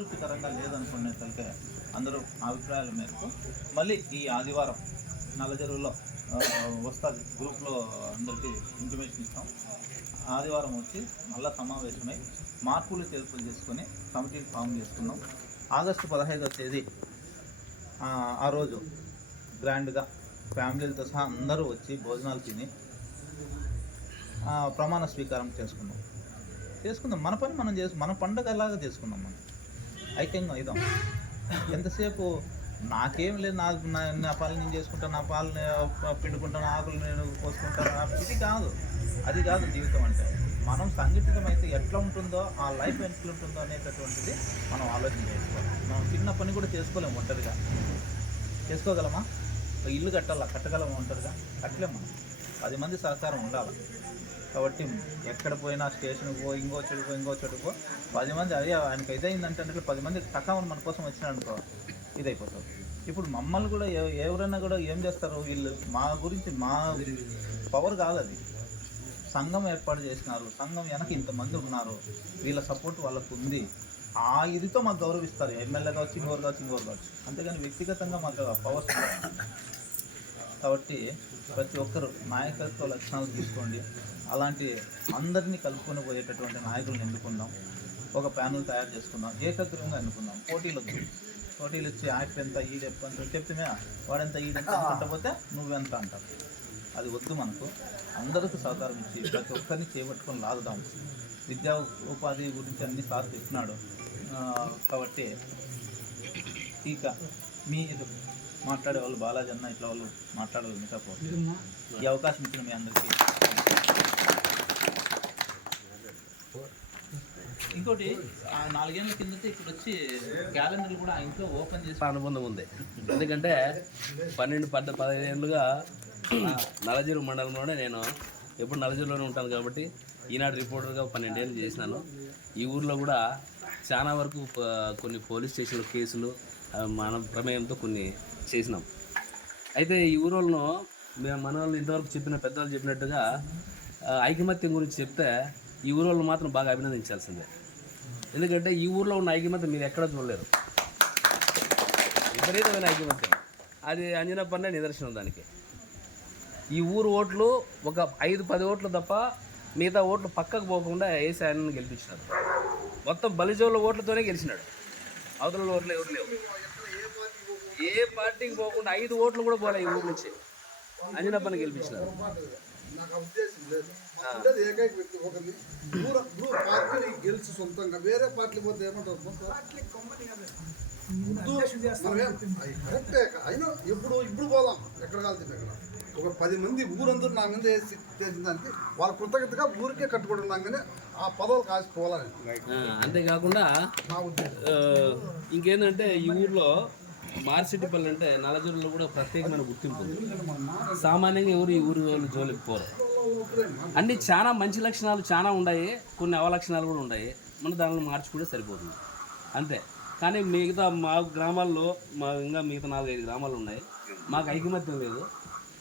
సంతృప్తికరంగా లేదనుకున్నట్లయితే అందరూ అభిప్రాయాల మేరకు మళ్ళీ ఈ ఆదివారం నల్లచెరువులో వస్తుంది. గ్రూప్లో అందరికీ ఇంటిమేషన్ ఇస్తాం. ఆదివారం వచ్చి మళ్ళీ సమావేశమై మార్పులు చేర్పులు చేసుకొని కమిటీని ఫామ్ చేసుకున్నాం. ఆగస్టు 15వ తేదీ ఆ రోజు గ్రాండ్గా ఫ్యామిలీలతో సహా అందరూ వచ్చి భోజనాలు తిని ప్రమాణ స్వీకారం చేసుకుందాం. మన పని మనం మన పండుగ ఎలాగా చేసుకుందాం. మనం ఐక్యంగా ఇదాం. ఎంతసేపు నాకేం లేదు, నా పాలు నేను చేసుకుంటాను, నా పాలు పిండుకుంటాను, ఆకులు నేను పోసుకుంటాను, అది కాదు జీవితం అంటే. మనం సంఘటితమైతే ఎట్లా ఉంటుందో, ఆ లైఫ్ ఎట్లా ఉంటుందో అనేటటువంటిది మనం ఆలోచన చేసుకోవాలి. మనం చిన్న పని కూడా చేసుకోలేము ఒంటరిగా. చేసుకోగలమా? ఇల్లు కట్టగలమా ఒంటరిగా? కట్టలేము. మనం 10 మంది సహకారం ఉండాలి. కాబట్టి ఎక్కడ పోయినా స్టేషన్కి పో, ఇంకో చెడుకో 10 మంది అదే ఆయనకి ఇదైందంటే 10 మంది తక్కువ మన కోసం వచ్చినాడనుకో ఇదైపోతుంది. ఇప్పుడు మమ్మల్ని కూడా ఎవరైనా కూడా ఏం చేస్తారు, వీళ్ళు మా గురించి మా పవర్ కాదు అది. సంఘం ఏర్పాటు చేసినారు, సంఘం వెనక ఇంతమంది ఉన్నారు, వీళ్ళ సపోర్ట్ వాళ్ళకు ఉంది. ఆ ఇదితో మాకు గౌరవిస్తారు. ఎమ్మెల్యే కావచ్చు, ఇంకోరు కావచ్చు. అంతేగాని వ్యక్తిగతంగా మాకు పవర్స్. కాబట్టి ప్రతి ఒక్కరు నాయకత్వ లక్షణాలు తీసుకోండి. అలాంటి అందరినీ కలుపుకొని పోయేటటువంటి నాయకులను ఎన్నుకుందాం. ఒక ప్యానల్ తయారు చేసుకుందాం. ఏకగ్రీవంగా ఎన్నుకుందాం. పోటీలు ఇచ్చి యాక్ట్ ఎంత, ఈడెంత చెప్తే వాడెంత ఈడెంత అనుకుంటపోతే నువ్వెంత అంటారు. అది వద్దు. మనకు అందరికీ సహకారం ఇచ్చి ప్రతి ఒక్కరిని చేపట్టుకొని లాగుదాం. విద్యా ఉపాధి గురించి అన్ని సార్ చెప్పినాడు. కాబట్టి ఇక మీరు మాట్లాడే వాళ్ళు బాలాజీ అన్న ఇట్లా వాళ్ళు మాట్లాడాలి. ఈ అవకాశం ఇచ్చిన మీ అందరికీ. ఇంకోటి 4 ఏళ్ళ కిందట ఇక్కడ వచ్చి క్యాలెండర్లు కూడా ఆ ఇంట్లో ఓపెన్ చేసి అనుబంధం ఉంది. ఎందుకంటే 12-15 ఏళ్ళుగా నల్లచెరువు మండలంలోనే నేను ఎప్పుడు నల్లచెరువులోనే ఉంటాను. కాబట్టి ఈనాడు రిపోర్టర్గా 12 ఏళ్ళు చేసినాను. ఈ ఊర్లో కూడా చాలా వరకు కొన్ని పోలీస్ స్టేషన్ల కేసులు మన ప్రమేయంతో కొన్ని చేసినాం. అయితే ఈ ఊరోళ్ళను మన వాళ్ళు ఇంతవరకు పెద్దవాళ్ళు చెప్పినట్టుగా ఐకమత్యం గురించి చెప్తే ఈ ఊరోళ్ళు మాత్రం బాగా అభినందించాల్సిందే. ఎందుకంటే ఈ ఊర్లో ఉన్న ఐకమత్యం మీరు ఎక్కడ చూడలేరు. విపరీతమైన ఐకమత్యం. అది అంజనప్పనే నిదర్శనం దానికి. ఈ ఊరు ఓట్లు ఒక 5-10 ఓట్లు తప్ప మిగతా ఓట్లు పక్కకు పోకుండా వేసి ఆయనను గెలిపించినాడు. మొత్తం బలిజోళ్ళ ఓట్లతోనే గెలిచినాడు. అవతల ఓట్లు ఎవరు లేవు. ఏ పార్టీకి పోకుండా 5 ఓట్లు కూడా పోలే ఈ ఊరు నుంచి అంజనప్పని గెలిపించినారు. గెలిచి సొంతంగా వేరే పార్టీ పోతే ఏమంటారు? కరెక్టే. అయినా ఇప్పుడు పోదాం ఎక్కడ కాల్చింది అక్కడ. ఒక 10 మంది ఊరందరూ నా మీద చేసిన దానికి వాళ్ళ కృతజ్ఞతగా ఊరికే కట్టుబడి ఉన్నాం. కానీ ఆ పదవులు కాసిపోవాలని. అంతేకాకుండా ఇంకేంటంటే ఈ ఊర్లో మార్సిటిపల్లి అంటే నల్లచెరువులో కూడా ప్రత్యేకమైన గుర్తింపు ఉంది. సామాన్యంగా ఎవరు ఈ ఊరు వాళ్ళు జోలికి పోరు. అన్ని చాలా మంచి లక్షణాలు చాలా ఉన్నాయి, కొన్ని అవలక్షణాలు కూడా ఉన్నాయి. మన దానిలో మార్చుకుంటే సరిపోతుంది అంతే. కానీ మిగతా మా గ్రామాల్లో ఇంకా మిగతా 4-5 గ్రామాలు ఉన్నాయి. మాకు ఐకమత్యం లేదు.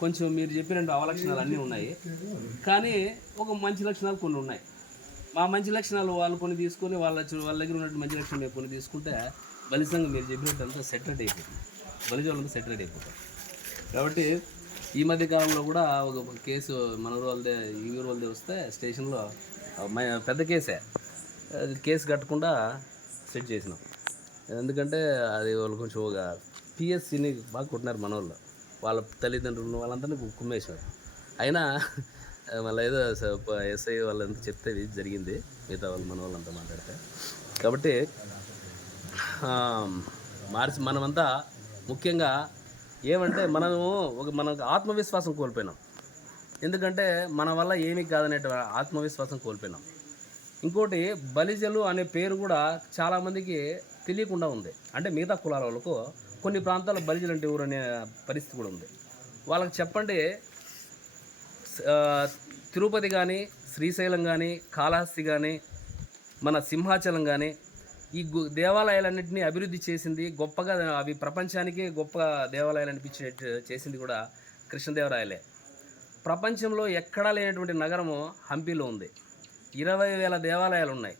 కొంచెం మీరు చెప్పినట్టు అవలక్షణాలు అన్నీ ఉన్నాయి, కానీ ఒక మంచి లక్షణాలు కొన్ని ఉన్నాయి. మా మంచి లక్షణాలు వాళ్ళు కొన్ని తీసుకొని వాళ్ళ దగ్గర ఉన్నట్టు మంచి లక్షణాలు కొన్ని తీసుకుంటే బలిసంగా మీరు చెప్పినట్టు అంతా సెటరేట్ అయిపోతుంది. బలిజోళ్ళంతా సెటరేట్ అయిపోతారు. కాబట్టి ఈ మధ్య కాలంలో కూడా ఒక కేసు మన వాళ్ళదే ఈ ఊరు వాళ్ళదే వస్తే స్టేషన్లో పెద్ద కేసు కట్టకుండా సెట్ చేసినాం. ఎందుకంటే అది వాళ్ళు కొంచెం ఒక పిఎస్సిని బాగా కొట్టినారు మన వాళ్ళు. వాళ్ళ తల్లిదండ్రులను వాళ్ళందరినీ కుమ్మేసినారు. అయినా మళ్ళీ ఏదో ఎస్ఐ వాళ్ళంతా చెప్తే జరిగింది. మిగతా వాళ్ళు మన వాళ్ళంతా మాట్లాడితే. కాబట్టి మనమంతా ముఖ్యంగా ఏమంటే మనకు ఆత్మవిశ్వాసం కోల్పోయినాం. ఎందుకంటే మన వల్ల ఏమీ కాదనే ఆత్మవిశ్వాసం కోల్పోయినాం. ఇంకోటి బలిజలు అనే పేరు కూడా చాలామందికి తెలియకుండా ఉంది. అంటే మిగతా కులాల వాళ్ళకు కొన్ని ప్రాంతాల్లో బలిజలు అంటే ఊరు అనే పరిస్థితి కూడా ఉంది. వాళ్ళకి చెప్పండి, తిరుపతి కానీ, శ్రీశైలం కానీ, కాళహస్తి కానీ, మన సింహాచలం కానీ ఈ దేవాలయాలన్నింటినీ అభివృద్ధి చేసింది గొప్పగా, అవి ప్రపంచానికే గొప్ప దేవాలయాలు అనిపించేట్టు చేసింది కూడా కృష్ణదేవరాయలే. ప్రపంచంలో ఎక్కడా లేనటువంటి నగరము హంపీలో ఉంది. 20,000 దేవాలయాలు ఉన్నాయి.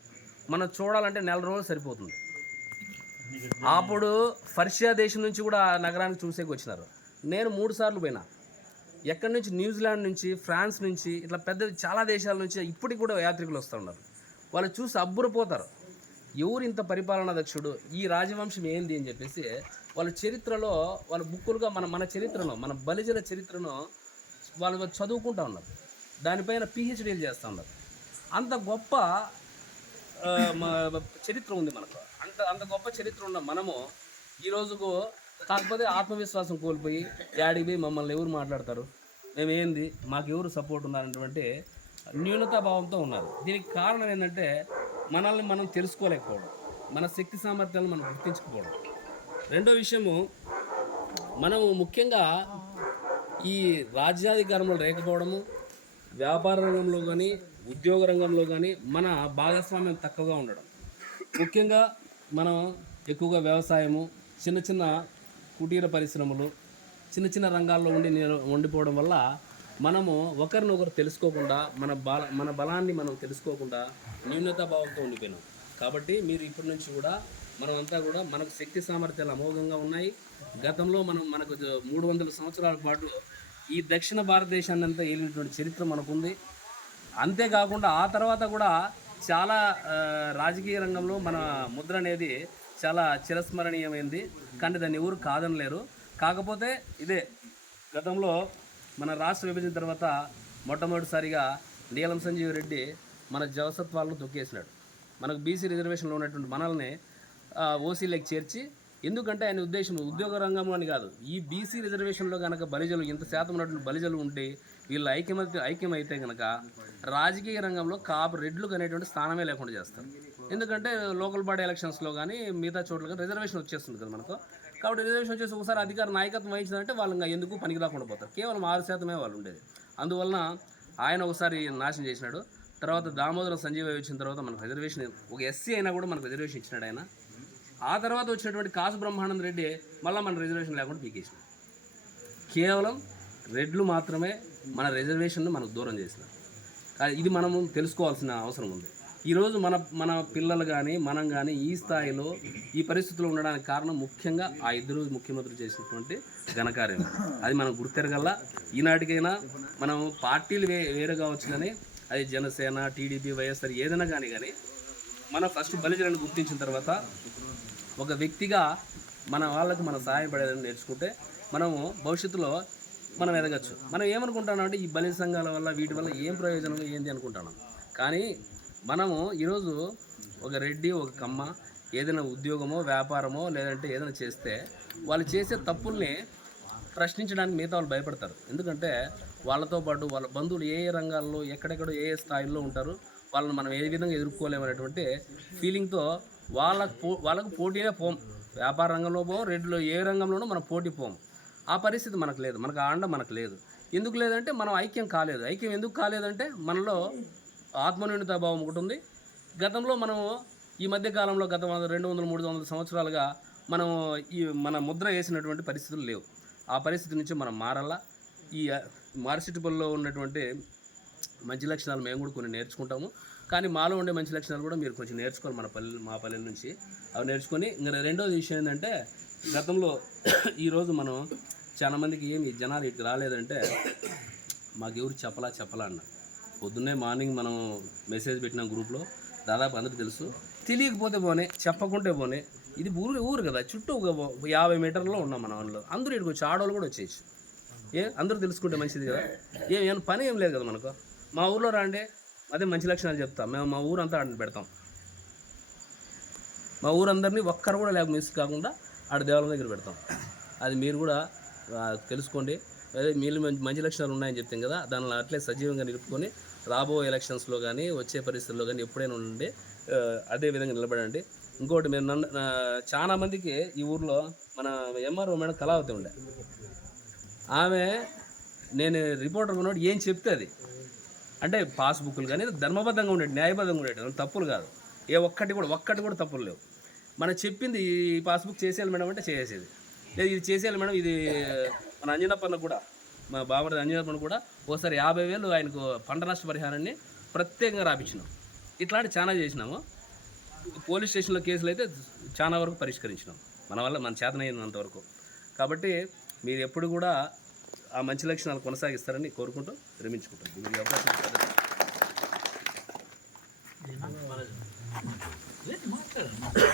మనం చూడాలంటే 1 నెల రోజులు సరిపోతుంది. అప్పుడు పర్షియా దేశం నుంచి కూడా ఆ నగరానికి చూసేకి వచ్చినారు. నేను 3 సార్లు పోయినా. ఎక్కడి నుంచి, న్యూజిలాండ్ నుంచి, ఫ్రాన్స్ నుంచి, ఇట్లా పెద్ద చాలా దేశాల నుంచి ఇప్పటికి కూడా యాత్రికులు వస్తూ ఉన్నారు. వాళ్ళు చూసి అబ్బురపోతారు, ఎవరు ఇంత పరిపాలనా దక్షుడు, ఈ రాజవంశం ఏంది అని చెప్పేసి వాళ్ళ చరిత్రలో, వాళ్ళ బుక్కులుగా మన చరిత్రను, మన బలిజల చరిత్రను వాళ్ళు చదువుకుంటూ ఉన్నారు. దానిపైన పిహెచ్డీలు చేస్తూ ఉన్నారు. అంత గొప్ప చరిత్ర ఉంది మనకు. అంత గొప్ప చరిత్ర ఉన్న మనము ఈరోజుకు కాకపోతే ఆత్మవిశ్వాసం కోల్పోయి యాడికి పోయి మమ్మల్ని ఎవరు మాట్లాడతారు, మేమేంది, మాకు ఎవరు సపోర్ట్ ఉన్నారనేటువంటి న్యూనతాభావంతో ఉన్నారు. దీనికి కారణం ఏంటంటే మనల్ని మనం తెలుసుకోలేకపోవడం, మన శక్తి సామర్థ్యాలను మనం గుర్తించకపోవడం. రెండో విషయము, మనము ముఖ్యంగా ఈ రాజ్యాధికారంలో లేకపోవడము, వ్యాపార రంగంలో కానీ ఉద్యోగ రంగంలో కానీ మన భాగస్వామ్యం తక్కువగా ఉండడం. ముఖ్యంగా మనం ఎక్కువగా వ్యవసాయము, చిన్న చిన్న కుటీర పరిశ్రమలు, చిన్న చిన్న రంగాల్లో ఉండిపోవడం వల్ల మనము ఒకరినొకరు తెలుసుకోకుండా, మన బలాన్ని మనం తెలుసుకోకుండా న్యూనతాభావంతో ఉండిపోయినాం. కాబట్టి మీరు ఇప్పటి నుంచి కూడా మనమంతా కూడా మనకు శక్తి సామర్థ్యాలు అమోఘంగా ఉన్నాయి. గతంలో మనకు 300 సంవత్సరాల పాటు ఈ దక్షిణ భారతదేశాన్ని అంతా ఏలినటువంటి చరిత్ర మనకుంది. అంతేకాకుండా ఆ తర్వాత కూడా చాలా రాజకీయ రంగంలో మన ముద్ర అనేది చాలా చిరస్మరణీయమైంది. కానీ దాన్ని ఎవరు కాదనలేరు. కాకపోతే ఇదే గతంలో మన రాష్ట్ర విభజన తర్వాత మొట్టమొదటిసారిగా నీలం సంజీవ్ రెడ్డి మన జవసత్వాలను తొక్కేసినాడు. మనకు బీసీ రిజర్వేషన్లో ఉన్నటువంటి మనల్ని ఓసీలోకి చేర్చి, ఎందుకంటే ఆయన ఉద్దేశం ఉద్యోగ రంగంలో అని కాదు, ఈ బీసీ రిజర్వేషన్లో కనుక బలిజలు ఇంత శాతం ఉన్నటువంటి బలిజలు ఉంటే, వీళ్ళు ఐక్యమైతే కనుక రాజకీయ రంగంలో కాపు రెడ్లకు అనేటువంటి స్థానమే లేకుండా చేస్తారు. ఎందుకంటే లోకల్ బాడీ ఎలక్షన్స్లో కానీ మిగతా చోట్ల కానీ రిజర్వేషన్ వచ్చేస్తుంది కదా మనకు. కాబట్టి రిజర్వేషన్ వచ్చేసి ఒకసారి అధికార నాయకత్వం వహించిందంటే వాళ్ళు ఇంకా ఎందుకు పనికి రాకుండా పోతారు. కేవలం 6% వాళ్ళు ఉండేది. అందువలన ఆయన ఒకసారి నాశనం చేసినాడు. తర్వాత దామోదరం సంజీవయ్య వచ్చిన తర్వాత మనకు రిజర్వేషన్, ఒక ఎస్సీ అయినా కూడా మనకు రిజర్వేషన్ ఇచ్చినాడు ఆయన. ఆ తర్వాత వచ్చినటువంటి కాసు బ్రహ్మానంద రెడ్డి మళ్ళీ మన రిజర్వేషన్ లేకుండా పీకేసినాడు. కేవలం రెడ్లు మాత్రమే మన రిజర్వేషన్ను మనకు దూరం చేసినారు. ఇది మనము తెలుసుకోవాల్సిన అవసరం ఉంది. ఈరోజు మన పిల్లలు కానీ మనం కానీ ఈ స్థాయిలో ఈ పరిస్థితుల్లో ఉండడానికి కారణం ముఖ్యంగా ఆ ఇద్దరు ముఖ్యమంత్రులు చేసినటువంటి ఘనకార్యం. అది మనం గుర్తెరగల్లా. ఈనాటికైనా మనం పార్టీలు వేరే కావచ్చు, కానీ అది జనసేన, టీడీపీ, వైఎస్ఆర్ ఏదైనా కానీ మనం ఫస్ట్ బలిజలను గుర్తించిన తర్వాత ఒక వ్యక్తిగా మన వాళ్ళకి మనం సహాయపడేదని నేర్చుకుంటే మనము భవిష్యత్తులో మనం ఎదగచ్చు. మనం ఏమనుకుంటున్నాం అంటే ఈ బలిజ సంఘాల వల్ల వీటి వల్ల ఏం ప్రయోజనం ఏంది అనుకుంటున్నాం. కానీ మనము ఈరోజు ఒక రెడ్డి, ఒక కమ్మ ఏదైనా ఉద్యోగమో వ్యాపారమో లేదంటే ఏదైనా చేస్తే వాళ్ళు చేసే తప్పుల్ని ప్రశ్నించడానికి మిగతా వాళ్ళు భయపడతారు. ఎందుకంటే వాళ్ళతో పాటు వాళ్ళ బంధువులు ఏ రంగాల్లో ఎక్కడెక్కడో ఏ స్థాయిల్లో ఉంటారు, వాళ్ళని మనం ఏ విధంగా ఎదుర్కోలేమనేటువంటి ఫీలింగ్తో వాళ్ళకు పోటీనే పోం. వ్యాపార రంగంలో పోం, రెడ్డిలో ఏ రంగంలోనూ మనం పోటీ పోం. ఆ పరిస్థితి మనకు లేదు, మనకు ఆండ మనకు లేదు. ఎందుకు లేదంటే మనం ఐక్యం కాలేదు. ఐక్యం ఎందుకు కాలేదంటే మనలో ఆత్మన్యూనతాభావం ఒకటి ఉంది. గతంలో మనము ఈ మధ్యకాలంలో గత 200-300 సంవత్సరాలుగా మనము మన ముద్ర వేసినటువంటి పరిస్థితులు లేవు. ఆ పరిస్థితి నుంచి మనం మారాలా. ఈ మార్సిటిపల్లో ఉన్నటువంటి మంచి లక్షణాలు మేము కూడా కొన్ని నేర్చుకుంటాము. కానీ మాలో ఉండే మంచి లక్షణాలు కూడా మీరు కొంచెం నేర్చుకోవాలి మా పల్లెల నుంచి. అవి నేర్చుకొని ఇంకా రెండోది విషయం ఏంటంటే, గతంలో ఈరోజు మనం చాలామందికి ఏమి జనాలు ఇటు రాలేదంటే మాకు ఎవరు చెప్పలా అన్న. పొద్దున్నే మార్నింగ్ మనం మెసేజ్ పెట్టిన గ్రూప్లో దాదాపు అందరికీ తెలుసు. తెలియకపోతే పోనే, చెప్పకుంటే పోనే. ఇది ఊరు కదా, చుట్టూ 50 మీటర్లో ఉన్నాం మన వాళ్ళు. అందరూ ఇక్కడికి వచ్చి ఆడవాళ్ళు కూడా వచ్చేయచ్చు. అందరూ తెలుసుకుంటే మంచిది కదా. ఏమైనా పని ఏం లేదు కదా మనకు. మా ఊర్లో రాండి, అదే మంచి లక్షణాలు చెప్తాం. మేము మా ఊరంతా ఆడ పెడతాం. మా ఊరందరినీ ఒక్కరు కూడా మిస్ కాకుండా ఆడ దేవాలయం దగ్గర పెడతాం. అది మీరు కూడా తెలుసుకోండి. అదే మీరు మంచి లక్షణాలు ఉన్నాయని చెప్తాం కదా, దానిలో అట్లే సజీవంగా నిలుపుకొని రాబోయే ఎలక్షన్స్లో కానీ వచ్చే పరిస్థితుల్లో కానీ ఎప్పుడైనా ఉండండి, అదే విధంగా నిలబడండి. ఇంకోటి, మీరు చాలా మందికి ఈ ఊర్లో మన ఎంఆర్ఓ మేడం కళావతి ఉండే, ఆమె నేను రిపోర్టర్ ఉన్నప్పుడు ఏం చెప్తే అది అంటే పాస్బుక్లు కానీ ధర్మబద్ధంగా ఉండేది, న్యాయబద్ధంగా ఉండేది, తప్పులు కాదు. ఒక్కటి కూడా తప్పులు లేవు. మనం చెప్పింది ఈ పాస్బుక్ చేసేయాలి మేడం అంటే చేసేది లేదు, ఇది చేసేయాలి మేడం. ఇది మన అంజనప్పన్న కూడా, మా బాబు అంజనప్పన్న కూడా ఒకసారి 50,000 ఆయనకు పంట నష్ట పరిహారాన్ని ప్రత్యేకంగా రాపించినాం. ఇట్లాంటి చాలా చేసినాము. పోలీస్ స్టేషన్లో కేసులు అయితే చాలా వరకు పరిష్కరించినాం మన వల్ల మన చేతనైనంత వరకు. కాబట్టి మీరు ఎప్పుడు కూడా ఆ మంచి లక్షణాలు కొనసాగిస్తారని కోరుకుంటూ విరమించుకుంటాం. మీకు అవకాశం ఇచ్చారు. మాట్లాడారు